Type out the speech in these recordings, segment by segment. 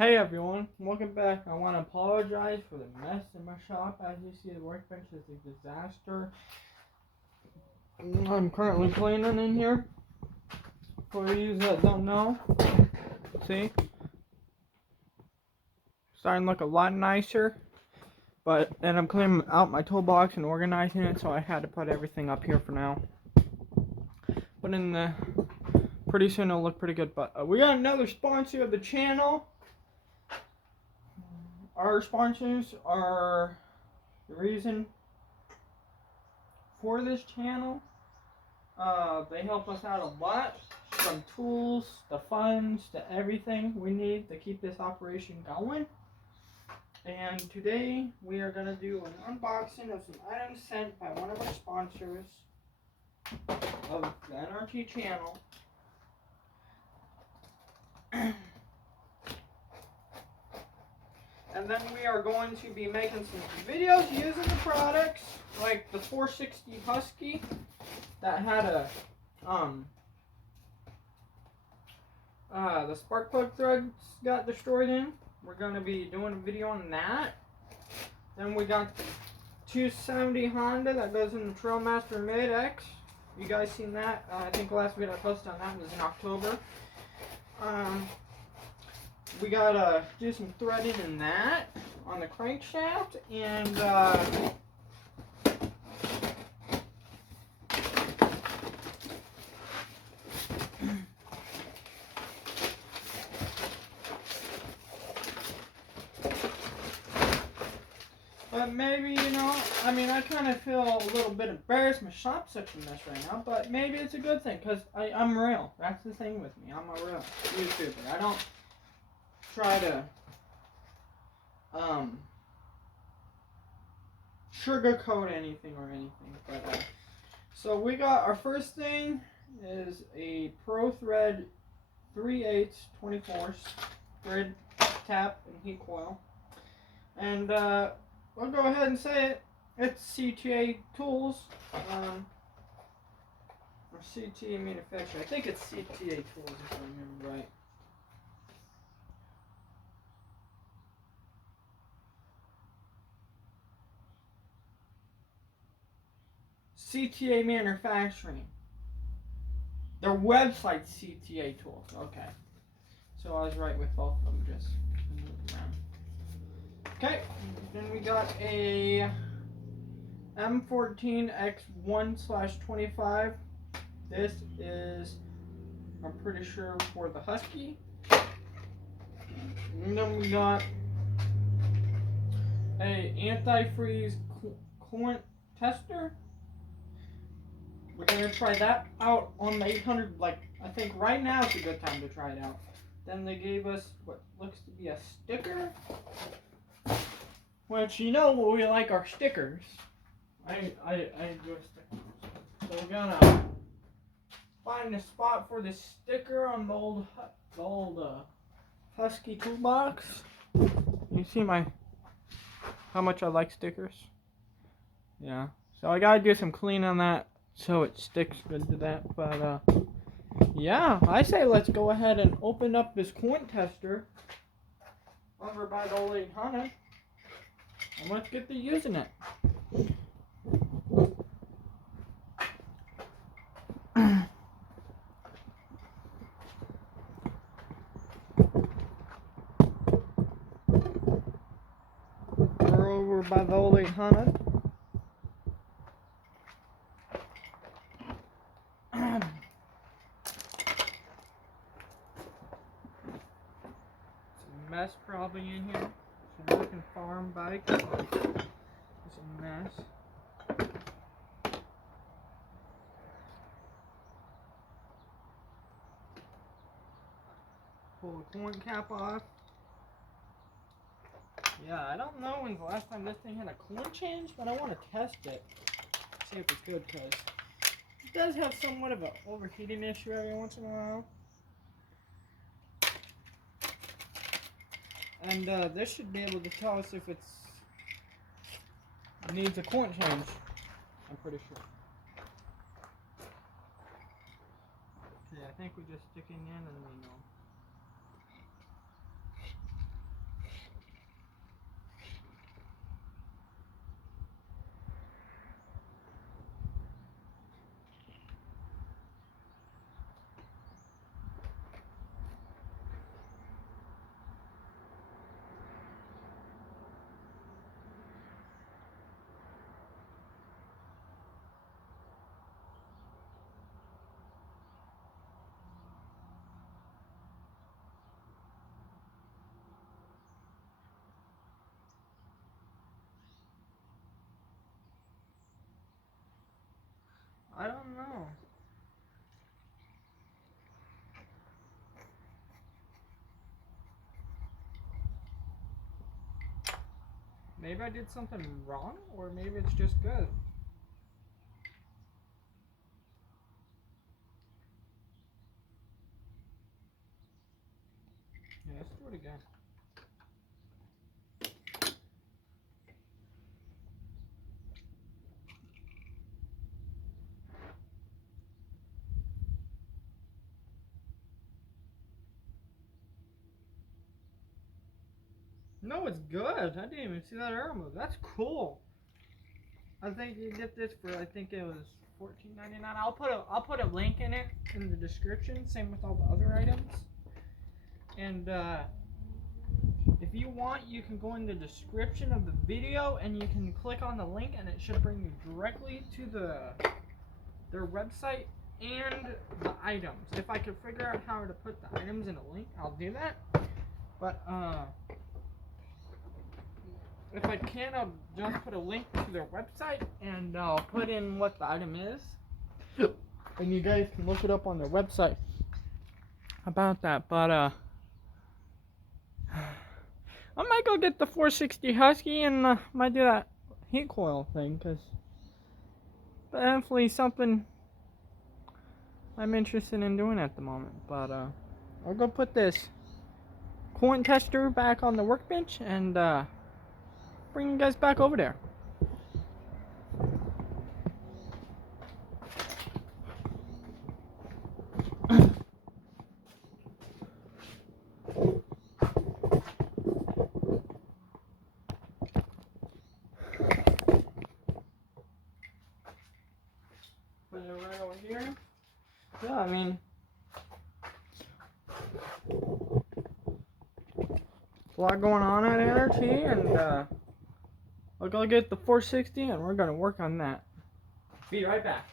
Hey everyone, welcome back. I want to apologize for the mess in my shop. As you see, the workbench is a disaster. I'm currently cleaning in here. For you that don't know, see? Starting to look a lot nicer. And I'm cleaning out my toolbox and organizing it, so I had to put everything up here for now. But pretty soon it'll look pretty good. But we got another sponsor of the channel. Our sponsors are the reason for this channel. They help us out a lot, from tools, to funds, to everything we need to keep this operation going. And today we are going to do an unboxing of some items sent by one of our sponsors of the N.R.T channel. And then we are going to be making some videos using the products, like the 460 Husky that had the spark plug threads got destroyed in. We're going to be doing a video on that. Then we got the 270 Honda that goes in the Trailmaster Mid-X. You guys seen that? I think the last video I posted on that was in October. We got to do some threading in that on the crankshaft, and but maybe, I kind of feel a little bit embarrassed. My shop's such a mess right now, but maybe it's a good thing, because I'm real. That's the thing with me. I'm a real YouTuber. I don't try to sugarcoat anything or anything. But so we got our first thing is a Pro Thread 3/8 24 thread tap and heat coil, and I'll go ahead and say it. It's CTA Tools, or CTA Manufacturing. I think it's CTA Tools if I remember right. CTA Manufacturing. Their website, CTA Tools. Okay. So I was right with both of them, just move around. Okay, then we got a M14X1/25. This is, I'm pretty sure, for the Husky. And then we got a antifreeze coolant tester. We're going to try that out on the 800. I think right now is a good time to try it out. Then they gave us what looks to be a sticker. Which, we like our stickers. I enjoy stickers. So we're going to find a spot for the sticker on the old Husky toolbox. You see how much I like stickers? Yeah. So I got to do some clean on that, so it sticks good to that. But yeah, I say let's go ahead and open up this coolant tester over by the old 800, and let's get to using it. We're over by the old 800. Mess probably in here. It's a working farm bike. It's a mess. Pull the coolant cap off. Yeah, I don't know when's the last time this thing had a coolant change, but I want to test it. See if it's good, because it does have somewhat of an overheating issue every once in a while. And this should be able to tell us if it needs a coolant change. I'm pretty sure. Okay, I think we're just sticking in and we know. I don't know. Maybe I did something wrong, or maybe it's just good. Yeah, let's do it again. No, it's good. I didn't even see that arrow move. That's cool. I think you get this for, I think it was $14.99. I'll put a link in it in the description. Same with all the other items. And if you want, you can go in the description of the video and you can click on the link, and it should bring you directly to their website and the items. If I could figure out how to put the items in a link, I'll do that. But if I can, I'll just put a link to their website, and I'll put in what the item is, and you guys can look it up on their website about that. But I might go get the 460 Husky, and might do that heat coil thing, because definitely something I'm interested in doing at the moment. But I'll go put this coolant tester back on the workbench, and bring you guys back over there. Put it right over here. Yeah, I mean, a lot going on at N.R.T, and I'll go get the 460, and we're gonna work on that. Be right back.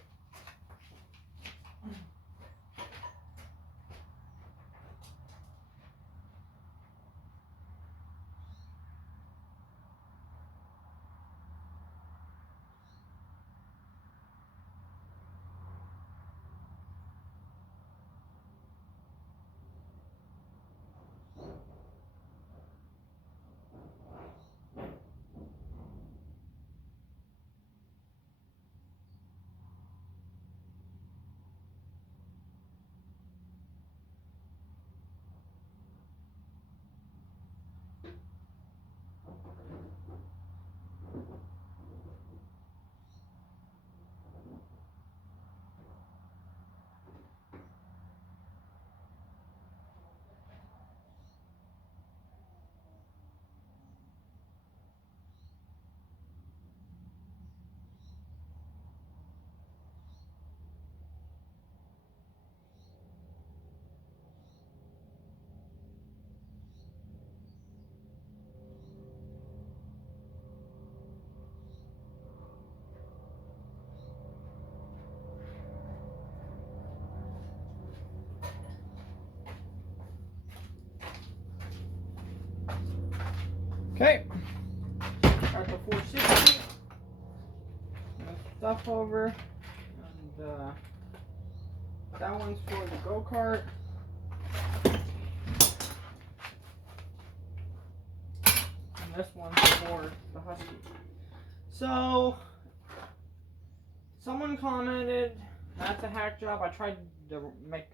Okay, got the 460. Stuff over, and that one's for the go-kart. And this one's for the Husky. So, someone commented, that's a hack job. I tried to make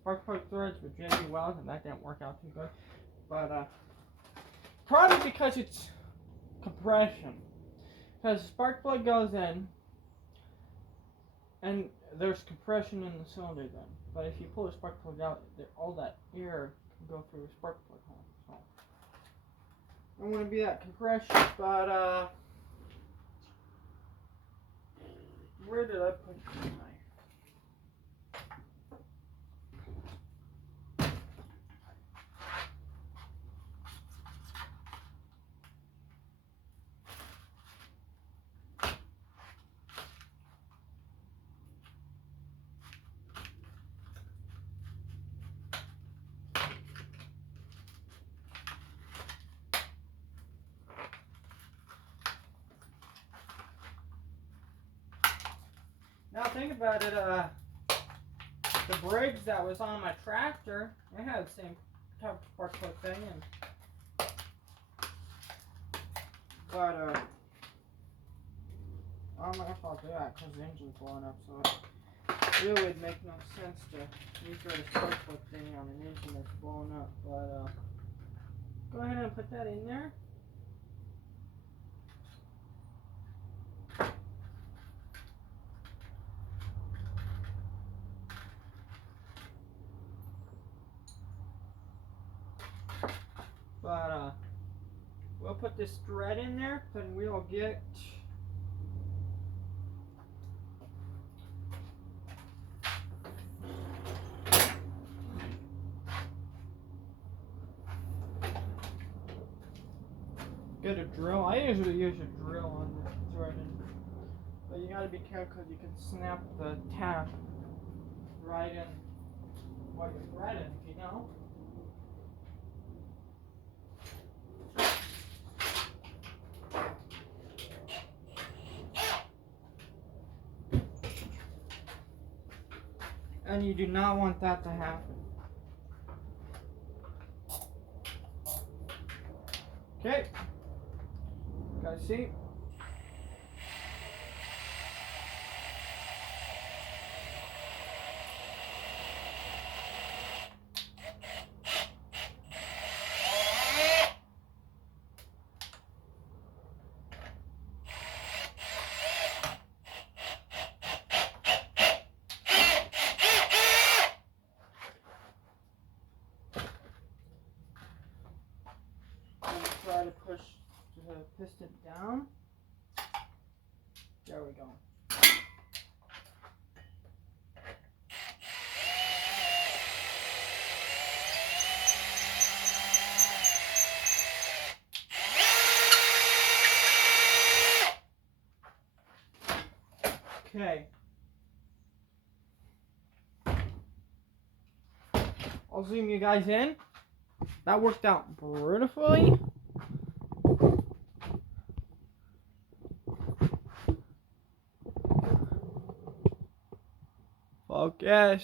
spark plug threads with JB Wells, and that didn't work out too good. But probably because it's compression. Because spark plug goes in, and there's compression in the cylinder then. But if you pull the spark plug out, all that air can go through the spark plug hole. So I want to be that compression. But where did I put the knife? Now, if think about it, the brakes that was on my tractor, it had the same type of spark plug thing, but I don't know if I'll do that because the engine's blowing up, so it really would make no sense to reset a spark plug thing on an engine that's blowing up, but go ahead and put that in there. But we'll put this thread in there, then we'll get a drill. I usually use a drill on the threading, but you gotta be careful because you can snap the tap right in what you're threading, if you know. And you do not want that to happen. Okay. Guys, see? Try to push the piston down. There we go. Okay. I'll zoom you guys in. That worked out beautifully. Focus.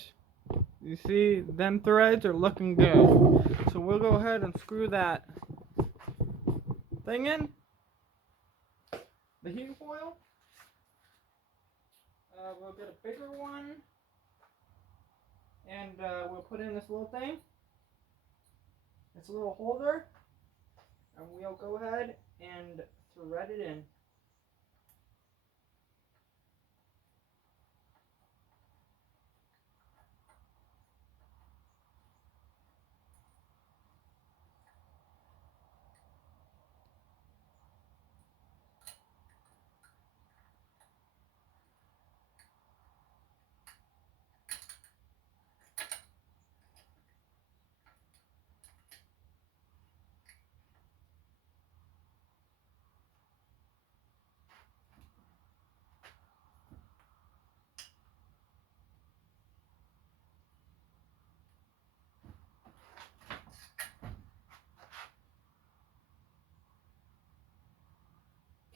You see, them threads are looking good. So we'll go ahead and screw that thing in. The heat coil. We'll get a bigger one. And we'll put in this little thing. It's a little holder. And we'll go ahead and thread it in.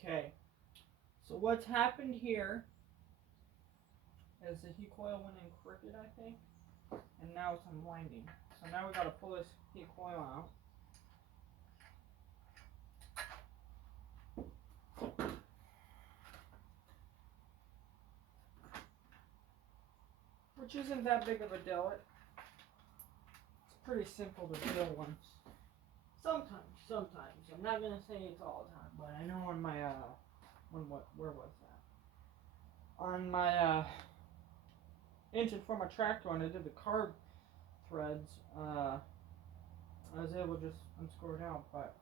Okay, so what's happened here is the heat coil went in crooked, I think, and now it's unwinding. So now we gotta pull this heat coil out. Which isn't that big of a deal. It's pretty simple to deal once. Sometimes. I'm not gonna say it's all the time, but I know on my where was that? On my engine for my tractor, when I did the carb threads, I was able to just unscrew it out, but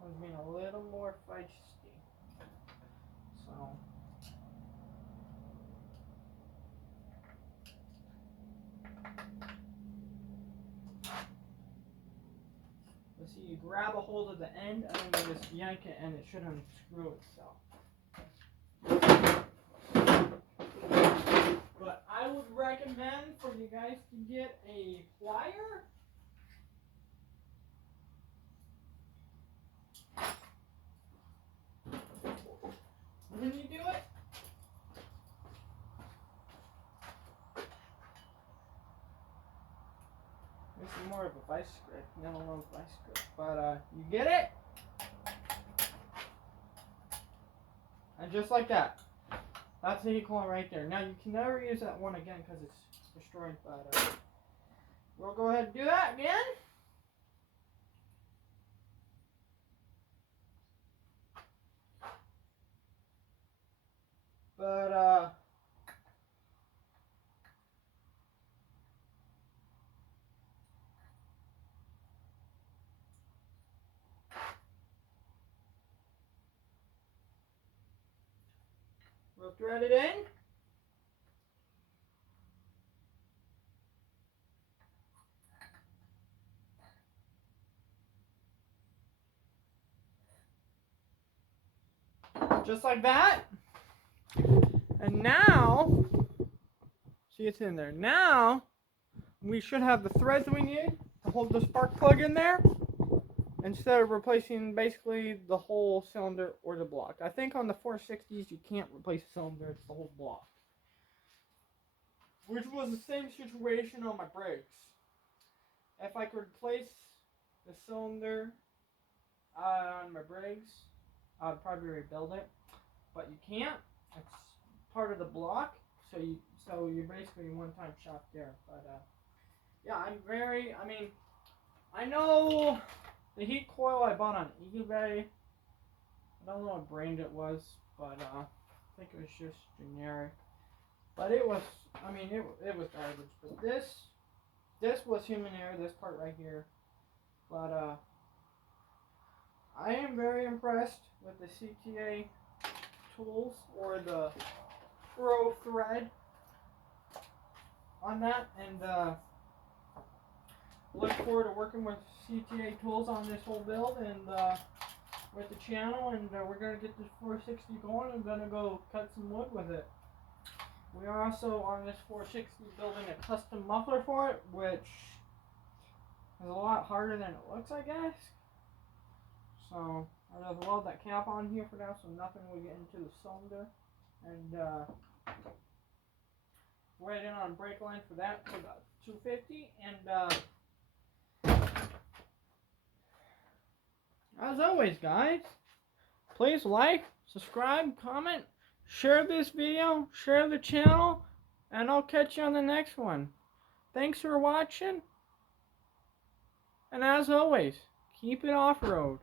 I was being a little more feisty. So let's see, you grab a hold of the end and then you just yank it and it should unscrew itself. But I would recommend for you guys to get a plier. When you do it, more of a vice grip, nylon vice grip. But you get it? And just like that. That's the heat coil right there. Now you can never use that one again because it's destroyed. But we'll go ahead and do that again. But we'll thread it in. Just like that. And now, see it's in there. Now, we should have the threads we need to hold the spark plug in there instead of replacing basically the whole cylinder or the block. I think on the 460s you can't replace the cylinder, it's the whole block. Which was the same situation on my brakes. If I could replace the cylinder on my brakes, I'd probably rebuild it. But you can't. It's part of the block, so you're basically one-time shop there. But yeah, I know the heat coil I bought on eBay. I don't know what brand it was, but I think it was just generic. But it was, it was garbage. But this was human error. This part right here. But I am very impressed with the CTA tools or the Pro thread on that, and look forward to working with CTA tools on this whole build and with the channel, and we're going to get this 460 going and going to go cut some wood with it. We are also on this 460 building a custom muffler for it, which is a lot harder than it looks, I guess. So I'll just weld that cap on here for now so nothing will get into the cylinder. And wait in on brake line for that for about 250. And as always, guys, please like, subscribe, comment, share this video, share the channel, and I'll catch you on the next one. Thanks for watching, and as always, keep it off-road.